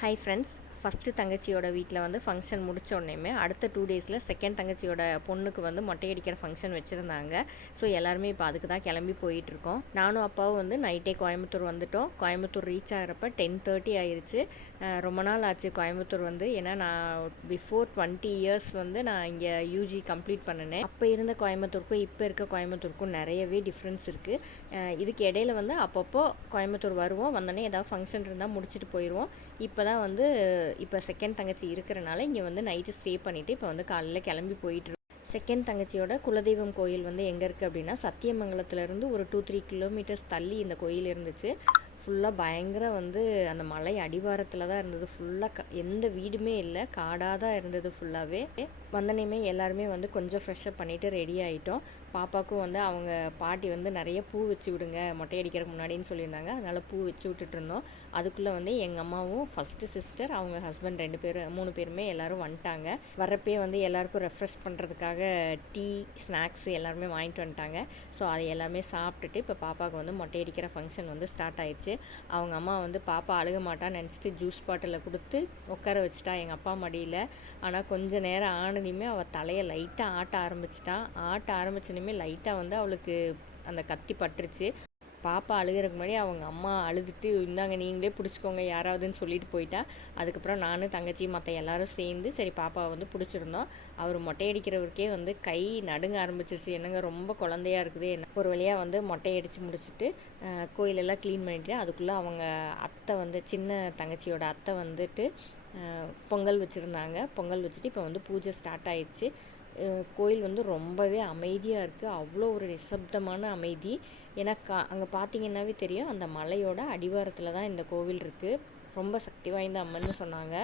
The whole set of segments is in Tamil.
ஹாய் ஃப்ரெண்ட்ஸ், ஃபஸ்ட்டு தங்கச்சியோட வீட்டில் வந்து ஃபங்க்ஷன் முடிச்ச உடனேயுமே அடுத்த 2 டேஸில் செகண்ட் தங்கச்சியோட பொண்ணுக்கு வந்து மொட்டை அடிக்கிற ஃபங்க்ஷன் வச்சுருந்தாங்க. ஸோ எல்லாருமே இப்போ அதுக்கு தான் கிளம்பி போயிட்டுருக்கோம். நானும் அப்பாவும் வந்து நைட்டே கோயம்புத்தூர் வந்துட்டோம். கோயம்புத்தூர் ரீச் ஆகிறப்ப 10:30 ஆயிடுச்சு. ரொம்ப நாள் ஆச்சு கோயம்புத்தூர் வந்து. ஏன்னா நான் பிஃபோர் 20 இயர்ஸ் வந்து நான் இங்கே யூஜி கம்ப்ளீட் பண்ணினேன். அப்போ இருந்த கோயம்புத்தூருக்கும் இப்போ இருக்க கோயம்புத்தூருக்கும் நிறையவே டிஃப்ரென்ஸ் இருக்குது. இதுக்கு இடையில வந்து அப்பப்போ கோயம்புத்தூர் வருவோம், வந்தோடனே ஏதாவது ஃபங்க்ஷன் இருந்தால் முடிச்சுட்டு போயிடுவோம். இப்போ தான் வந்து இப்போ செகண்ட் தங்கச்சி இருக்கிறனால இங்கே வந்து நைட்டு ஸ்டே பண்ணிவிட்டு இப்போ வந்து காலையில் கிளம்பி போயிட்டுருக்கோம். செகண்ட் தங்கச்சியோட குலதெய்வம் கோயில் வந்து எங்கே இருக்குது அப்படின்னா, சத்தியமங்கலத்துலேருந்து ஒரு 2-3 கிலோமீட்டர்ஸ் தள்ளி இந்த கோயில் இருந்துச்சு. ஃபுல்லாக பயங்கர வந்து அந்த மலை அடிவாரத்தில் தான் இருந்தது. ஃபுல்லாக எந்த வீடுமே இல்லை, காடாக தான் இருந்தது ஃபுல்லாகவே. வந்தனையுமே எல்லாருமே வந்து கொஞ்சம் ஃப்ரெஷ்ஷப் பண்ணிவிட்டு ரெடி ஆகிட்டோம். பாப்பாவுக்கும் வந்து அவங்க பாட்டி வந்து நிறைய பூ வச்சு விடுங்க மொட்டை அடிக்கிறதுக்கு முன்னாடின்னு சொல்லியிருந்தாங்க. அதனால் பூ வச்சு விட்டுட்டு இருந்தோம். அதுக்குள்ளே வந்து எங்கள் அம்மாவும் ஃபஸ்ட்டு சிஸ்டர் அவங்க ஹஸ்பண்ட் 3 பேருமே எல்லோரும் வந்துட்டாங்க. வரப்பே வந்து எல்லாேருக்கும் ரெஃப்ரெஷ் பண்ணுறதுக்காக டீ, ஸ்நாக்ஸு எல்லாருமே வாங்கிட்டு வந்துட்டாங்க. ஸோ அதை எல்லாமே சாப்பிட்டுட்டு இப்போ பாப்பாவுக்கு வந்து மொட்டை அடிக்கிற ஃபங்க்ஷன் வந்து ஸ்டார்ட் ஆயிடுச்சு. அவங்க அம்மா வந்து பாப்பா அழுக மாட்டான்னு நினச்சிட்டு ஜூஸ் பாட்டிலை கொடுத்து உட்கார வச்சுட்டா எங்கள் அப்பா மடியில். ஆனால் கொஞ்சம் நேரம் ஆனதையுமே அவள் தலையை லைட்டாக ஆட்ட ஆரம்பிச்சினுமே லைட்டாக வந்து அவளுக்கு அந்த கத்தி பட்டுருச்சு. பாப்பா அழுகிறதுக்கு முன்னாடி அவங்க அம்மா அழுதுட்டு இருந்தாங்க, நீங்களே பிடிச்சிக்கோங்க யாராவதுன்னு சொல்லிட்டு போயிட்டா. அதுக்கப்புறம் நானும் தங்கச்சி மற்ற எல்லாரும் சேர்ந்து சரி பாப்பாவை வந்து பிடிச்சிருந்தோம். அவர் மொட்டை அடிக்கிறவருக்கே வந்து கை நடுங்க ஆரம்பிச்சிருச்சு. என்னங்க ரொம்ப குழந்தையாக இருக்குது. ஒரு வழியாக வந்து மொட்டை அடித்து முடிச்சுட்டு கோயிலெல்லாம் க்ளீன் பண்ணிவிட்டு அதுக்குள்ளே அவங்க அத்தை வந்து சின்ன தங்கச்சியோட அத்தை வந்துட்டு பொங்கல் வச்சுருந்தாங்க. பொங்கல் வச்சுட்டு இப்போ வந்து பூஜை ஸ்டார்ட் ஆயிடுச்சு. கோயில் வந்து ரொம்பவே அமைதியாக இருக்குது. அவ்வளோ ஒரு நிசப்தமான அமைதி. ஏன்னா அங்கே பார்த்தீங்கன்னாவே தெரியும், அந்த மலையோட அடிவாரத்தில் தான் இந்த கோவில் இருக்குது. ரொம்ப சக்தி வாய்ந்த அம்மன்னு சொன்னாங்க.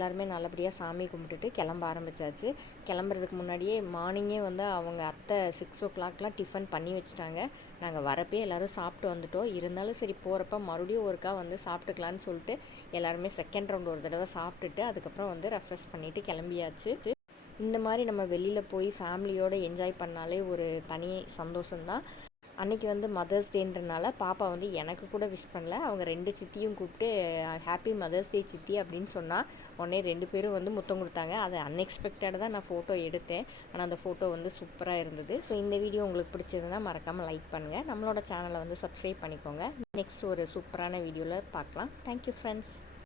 எல்லாருமே நல்லபடியாக சாமி கும்பிட்டுட்டு கிளம்ப ஆரம்பித்தாச்சு. கிளம்புறதுக்கு முன்னாடியே மார்னிங்கே வந்து அவங்க அத்தை 6 o'clockலாம் டிஃபன் பண்ணி வச்சுட்டாங்க. நாங்கள் வரப்பே எல்லோரும் சாப்பிட்டு வந்துட்டோம். இருந்தாலும் சரி போகிறப்ப மறுபடியும் ஒருக்கா வந்து சாப்பிட்டுக்கலான்னு சொல்லிட்டு எல்லாருமே செகண்ட் ரவுண்ட் ஒரு தடவை சாப்பிட்டுட்டு அதுக்கப்புறம் வந்து ரெஃப்ரெஷ் பண்ணிவிட்டு கிளம்பியாச்சு. இந்த மாதிரி நம்ம வெளியில் போய் ஃபேமிலியோடு என்ஜாய் பண்ணாலே ஒரு தனி சந்தோஷம்தான். அன்றைக்கி வந்து மதர்ஸ் டேன்றனால பாப்பா வந்து எனக்கு கூட விஷ் பண்ணல. அவங்க 2 சித்தியும் கூப்பிட்டு ஹாப்பி மதர்ஸ் டே சித்தி அப்படின்னு சொன்னால் உடனே 2 பேரும் வந்து முத்தம் கொடுத்தாங்க. அது அன்எக்ஸ்பெக்டடாக தான் நான் ஃபோட்டோ எடுத்தேன். ஆனால் அந்த ஃபோட்டோ வந்து சூப்பராக இருந்தது. ஸோ இந்த வீடியோ உங்களுக்கு பிடிச்சதுன்னா மறக்காமல் லைக் பண்ணுங்கள். நம்மளோட சேனலை வந்து சப்ஸ்கிரைப் பண்ணிக்கோங்க. நெக்ஸ்ட் ஒரு சூப்பரான வீடியோவில் பார்க்கலாம். Thank you friends.